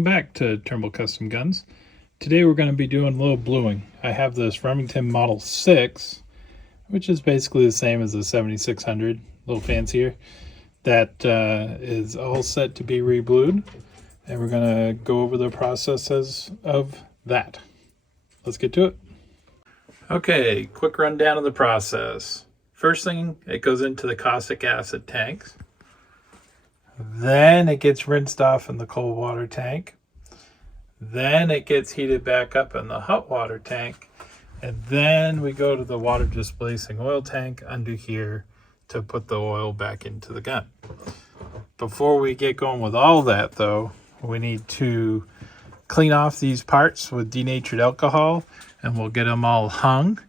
Welcome back to Turnbull Custom Guns. Today we're going to be doing a little bluing. I have this Remington Model 6, which is basically the same as the 7600, a little fancier, that is all set to be reblued. And we're going to go over the processes of that. Let's get to it. Okay, quick rundown of the process. First thing, it goes into the caustic acid tanks. Then it gets rinsed off in the cold water tank. Then it gets heated back up in the hot water tank. And then we go to the water displacing oil tank under here to put the oil back into the gun. Before we get going with all that though, we need to clean off these parts with denatured alcohol, and we'll get them all hung,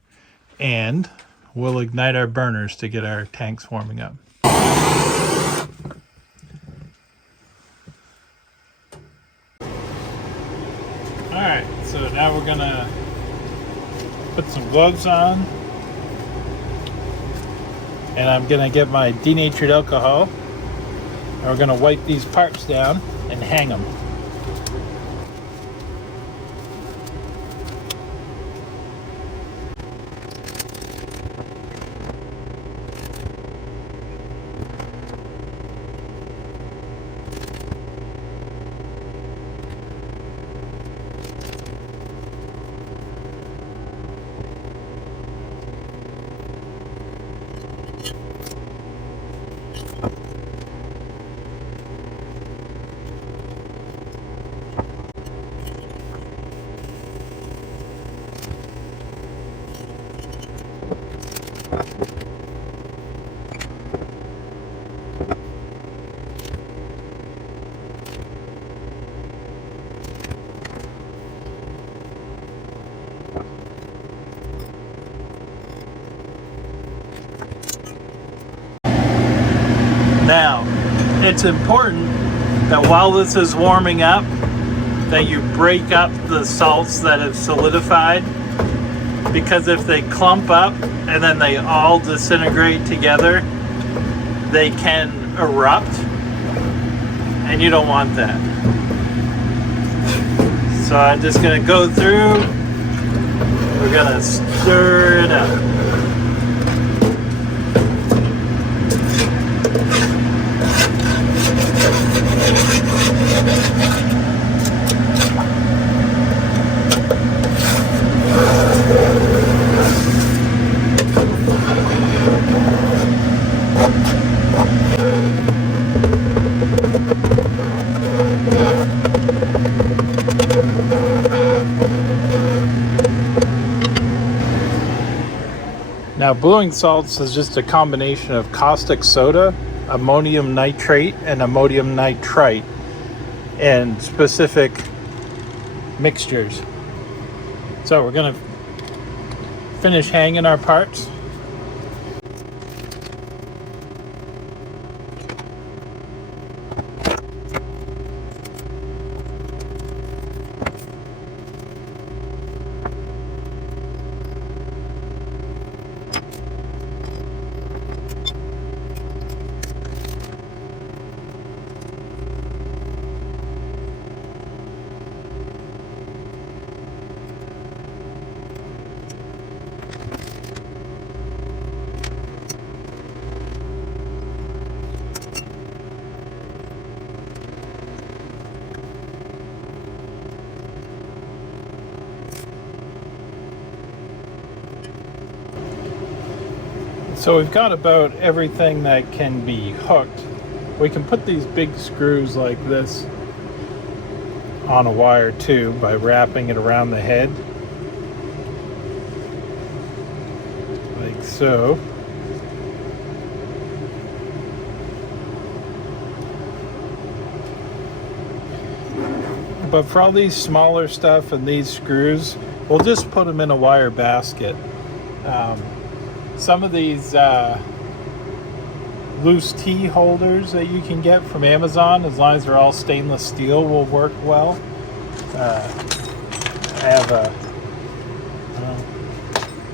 and we'll ignite our burners to get our tanks warming up. Alright, so now we're gonna put some gloves on, and I'm gonna get my denatured alcohol, and we're gonna wipe these parts down and hang them. Now, it's important that while this is warming up, that you break up the salts that have solidified, because if they clump up and then they all disintegrate together, they can erupt, and you don't want that. So I'm just going to go through, we're going to stir it up. Now, bluing salts is just a combination of caustic soda, ammonium nitrate, and ammonium nitrite in specific mixtures. So we're going to finish hanging our parts. So we've got about everything that can be hooked. We can put these big screws like this on a wire too by wrapping it around the head, like so. But for all these smaller stuff and these screws, we'll just put them in a wire basket. Some of these loose T holders that you can get from Amazon, as long as they're all stainless steel, will work well. I have a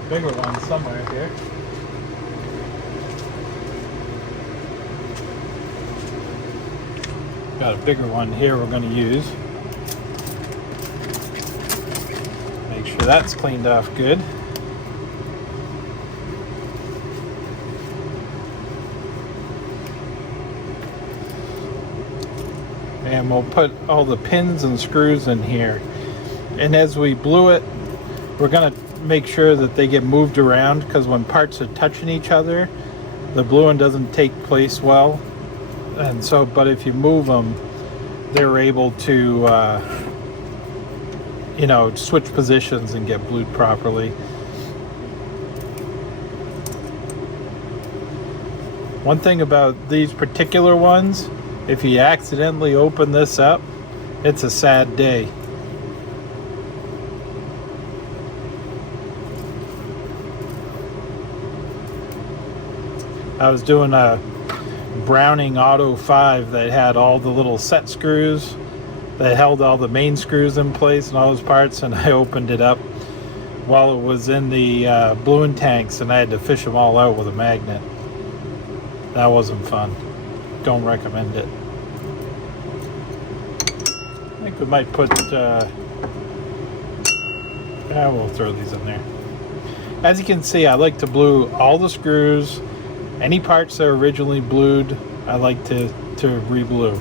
bigger one somewhere here. Got a bigger one here we're going to use. that's cleaned off good. And we'll put all the pins and screws in here. And as we blue it, we're going to make sure that they get moved around, because when parts are touching each other, the bluing doesn't take place well. And so, but if you move them, they're able to switch positions and get blued properly. One thing about these particular ones, if you accidentally open this up, it's a sad day. I was doing a Browning Auto 5 that had all the little set screws that held all the main screws in place and all those parts, and I opened it up while it was in the bluing tanks, and I had to fish them all out with a magnet. That wasn't fun. Don't recommend it. I think we might put we'll throw these in there. As you can see, I like to blue all the screws. Any parts that are originally blued, I like to re-blue.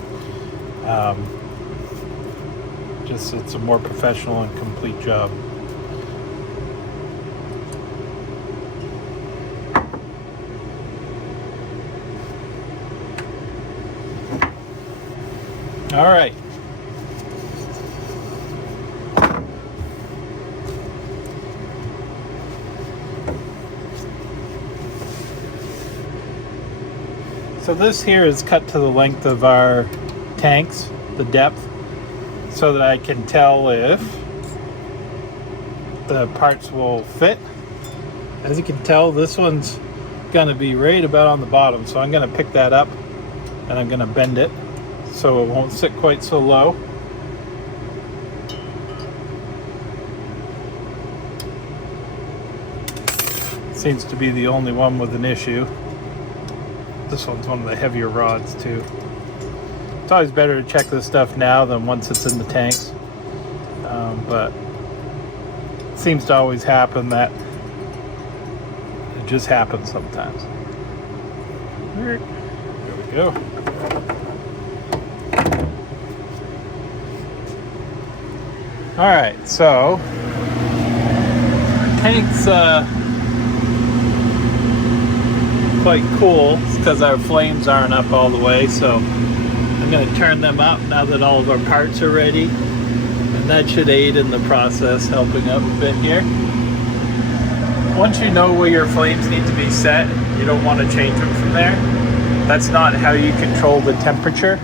Just it's a more professional and complete job. All right. So this here is cut to the length of our tanks, the depth, so that I can tell if the parts will fit. As you can tell, this one's gonna be right about on the bottom, so I'm gonna pick that up and I'm gonna bend it so it won't sit quite so low. Seems to be the only one with an issue. This one's one of the heavier rods too. It's always better to check this stuff now than once it's in the tanks. But it seems to always happen that it just happens sometimes. There we go. All right, so tanks quite cool because our flames aren't up all the way, so I'm going to turn them up now that all of our parts are ready, and that should aid in the process, helping up a bit here. Once you know where your flames need to be set, you don't want to change them from there. That's not how you control the temperature.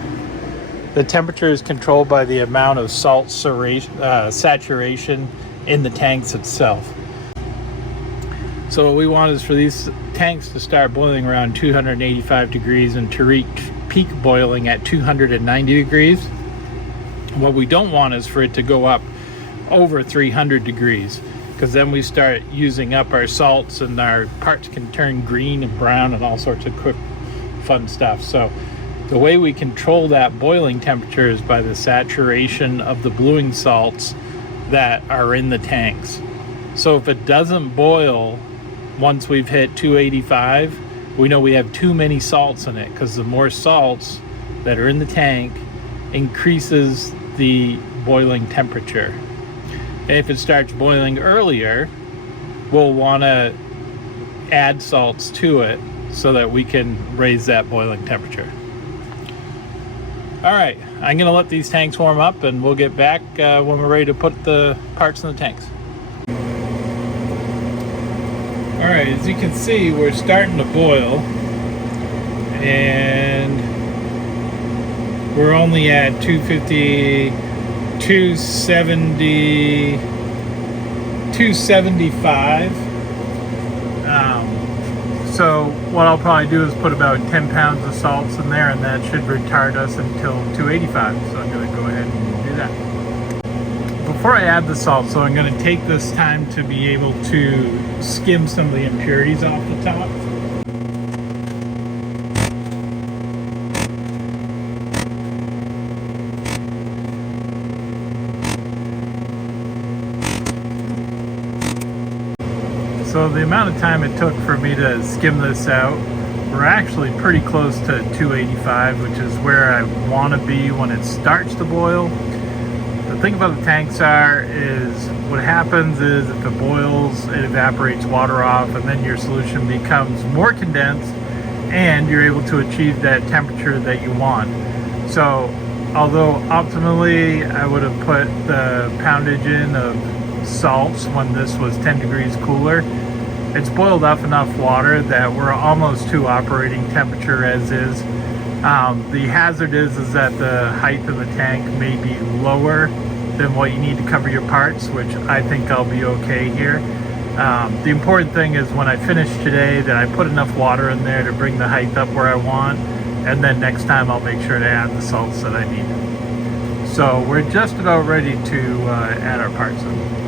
The temperature is controlled by the amount of salt saturation in the tanks itself. So what we want is for these tanks to start boiling around 285 degrees and to reach peak boiling at 290 degrees. What we don't want is for it to go up over 300 degrees, because then we start using up our salts and our parts can turn green and brown and all sorts of quick fun stuff. So the way we control that boiling temperature is by the saturation of the bluing salts that are in the tanks. So if it doesn't boil once we've hit 285, we know we have too many salts in it, because the more salts that are in the tank increases the boiling temperature. And if it starts boiling earlier, we'll want to add salts to it so that we can raise that boiling temperature. All right, I'm going to let these tanks warm up and we'll get back when we're ready to put the parts in the tanks. All right, as you can see, we're starting to boil, and we're only at 250, 270, 275. So what I'll probably do is put about 10 pounds of salts in there, and that should retard us until 285. So I'm going to go ahead and do that. Before I add the salt, so I'm going to take this time to be able to skim some of the impurities off the top. So the amount of time it took for me to skim this out, we're actually pretty close to 285, which is where I want to be when it starts to boil. The thing about the tanks is what happens is if it boils, it evaporates water off, and then your solution becomes more condensed and you're able to achieve that temperature that you want. So although optimally I would have put the poundage in of salts when this was 10 degrees cooler, it's boiled off enough water that we're almost to operating temperature as is. The hazard is that the height of the tank may be lower than what you need to cover your parts, which I think I'll be okay here. The important thing is when I finish today that I put enough water in there to bring the height up where I want, and then next time I'll make sure to add the salts that I need. So we're just about ready to add our parts in.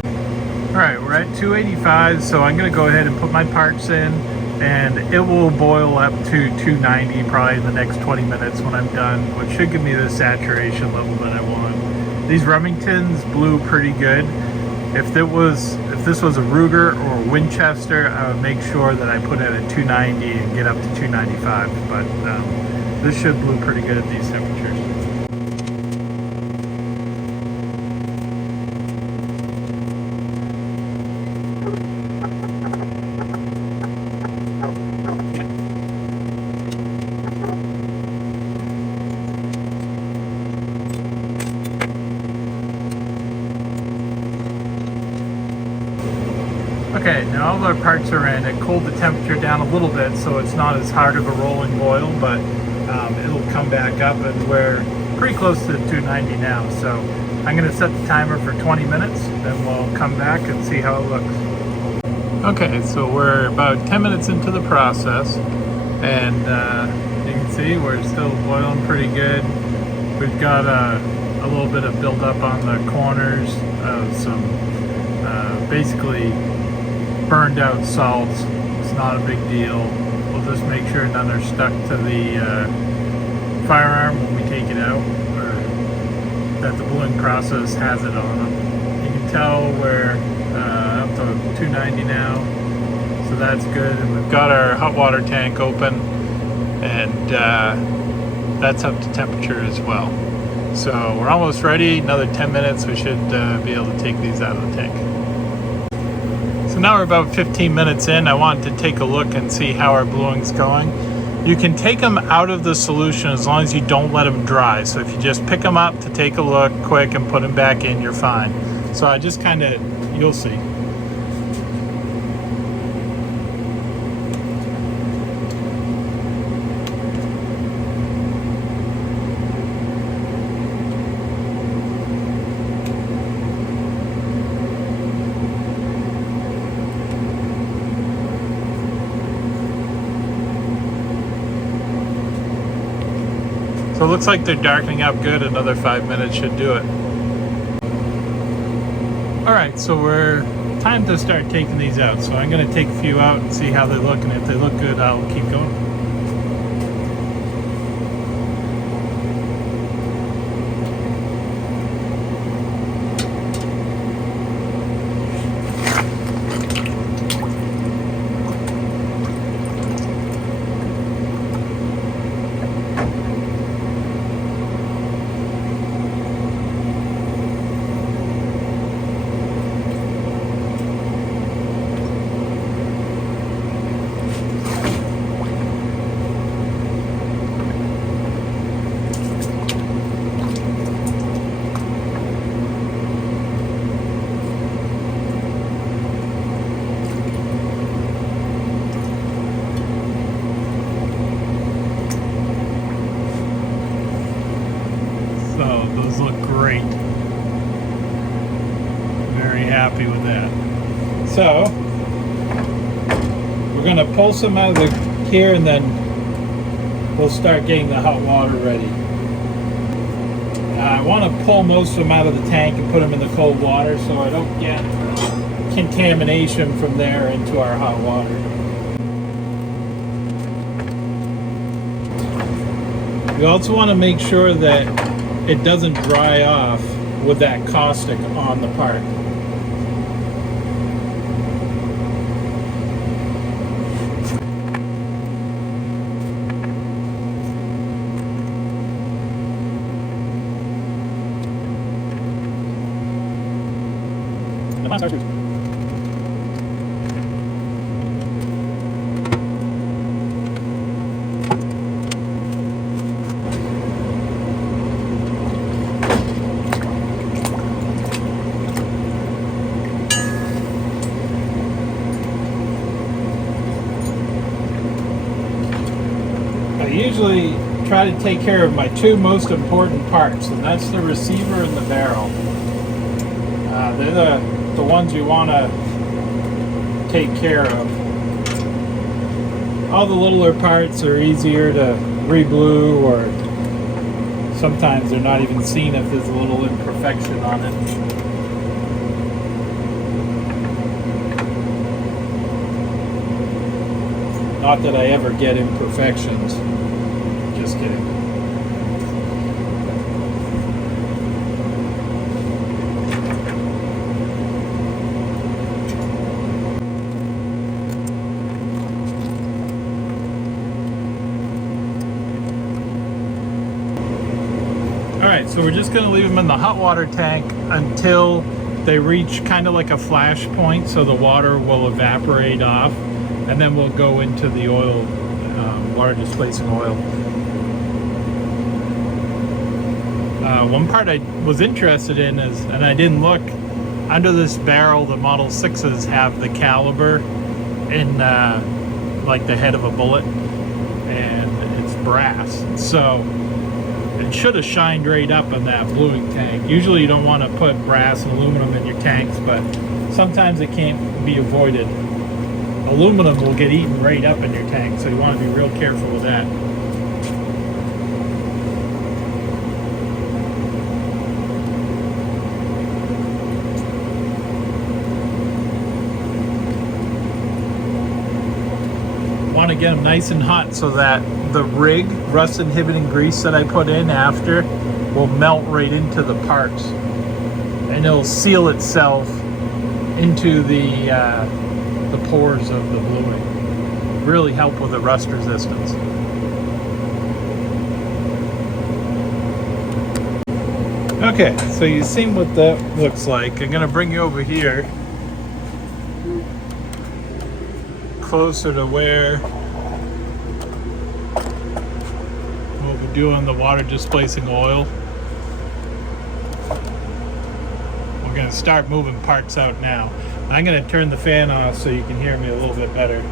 Alright, we're at 285, so I'm going to go ahead and put my parts in, and it will boil up to 290 probably in the next 20 minutes when I'm done, which should give me the saturation level that I want. These Remingtons blew pretty good. If this was a Ruger or a Winchester, I would make sure that I put it at 290 and get up to 295, but this should blow pretty good at these temperatures. Okay, now all of our parts are in. It cooled the temperature down a little bit, so it's not as hard of a rolling boil, but it'll come back up, and we're pretty close to 290 now. So I'm going to set the timer for 20 minutes, then we'll come back and see how it looks. Okay, so we're about 10 minutes into the process, and you can see we're still boiling pretty good. We've got a little bit of buildup on the corners of some basically burned out salts. It's not a big deal. We'll just make sure none are stuck to the firearm when we take it out, or that the bluing process has it on them. You can tell we're up to 290 now, so that's good. And we've got our hot water tank open, and that's up to temperature as well. So we're almost ready. Another 10 minutes, we should be able to take these out of the tank. So now we're about 15 minutes in. I wanted to take a look and see how our bluing's going. You can take them out of the solution as long as you don't let them dry. So if you just pick them up to take a look quick and put them back in, you're fine. So I just kind of, you'll see. So it looks like they're darkening up good. Another 5 minutes should do it. Alright, so we're time to start taking these out. So I'm going to take a few out and see how they look, and if they look good, I'll keep going. So those look great. Very happy with that. So we're going to pull some out of here, and then we'll start getting the hot water ready. I want to pull most of them out of the tank and put them in the cold water so I don't get contamination from there into our hot water. We also want to make sure that it doesn't dry off with that caustic on the part. I usually try to take care of my two most important parts, and that's the receiver and the barrel. They're the ones you want to take care of. All the littler parts are easier to re-blue, or sometimes they're not even seen if there's a little imperfection on it. Not that I ever get imperfections. Just kidding. Alright, so we're just going to leave them in the hot water tank until they reach kind of like a flash point, so the water will evaporate off, and then we'll go into the oil, water displacing oil. One part I was interested in is, and I didn't look, under this barrel the Model 6s have the caliber in like the head of a bullet, and it's brass, so it should have shined right up on that bluing tank. Usually you don't want to put brass and aluminum in your tanks, but sometimes it can't be avoided. Aluminum will get eaten right up in your tank, so you want to be real careful with that. Want to get them nice and hot so that the rig rust inhibiting grease that I put in after will melt right into the parts, and it'll seal itself into the pores of the bluing. Really help with the rust resistance. Okay, so you've seen what that looks like. I'm gonna bring you over here closer to where what we do on the water displacing oil. We're going to start moving parts out now. I'm going to turn the fan off so you can hear me a little bit better.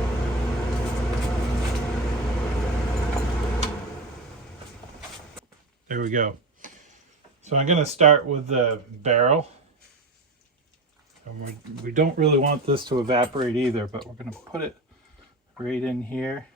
There we go. So I'm going to start with the barrel. And we don't really want this to evaporate either, but we're going to put it right in here.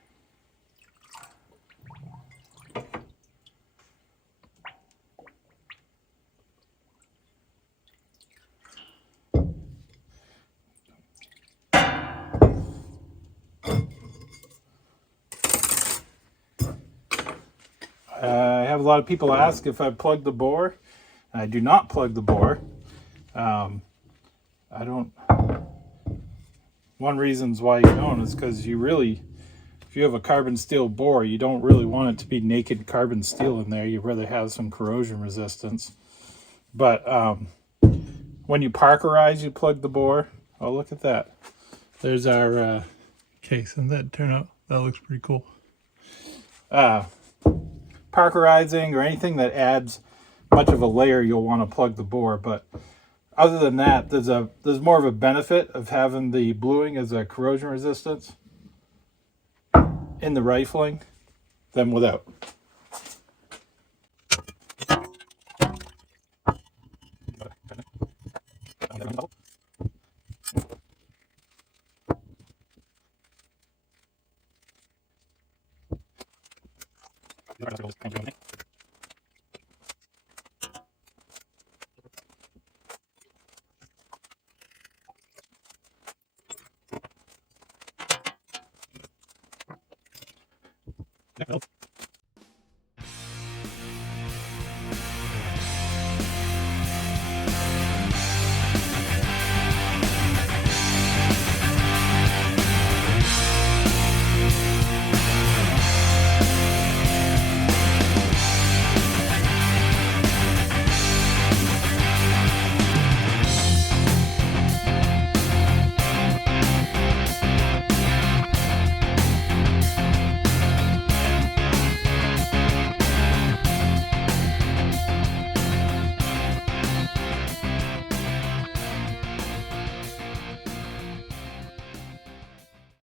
I have a lot of people ask if I plug the bore. I do not plug the bore. I don't. One reasons why you don't is because you really, if you have a carbon steel bore, you don't really want it to be naked carbon steel in there. You'd rather have some corrosion resistance. But when you parkerize, you plug the bore. Oh, look at that. There's our case. Doesn't that turn out? That looks pretty cool. Parkerizing or anything that adds much of a layer, you'll want to plug the bore. But other than that, there's more of a benefit of having the bluing as a corrosion resistance in the rifling than without. That helps.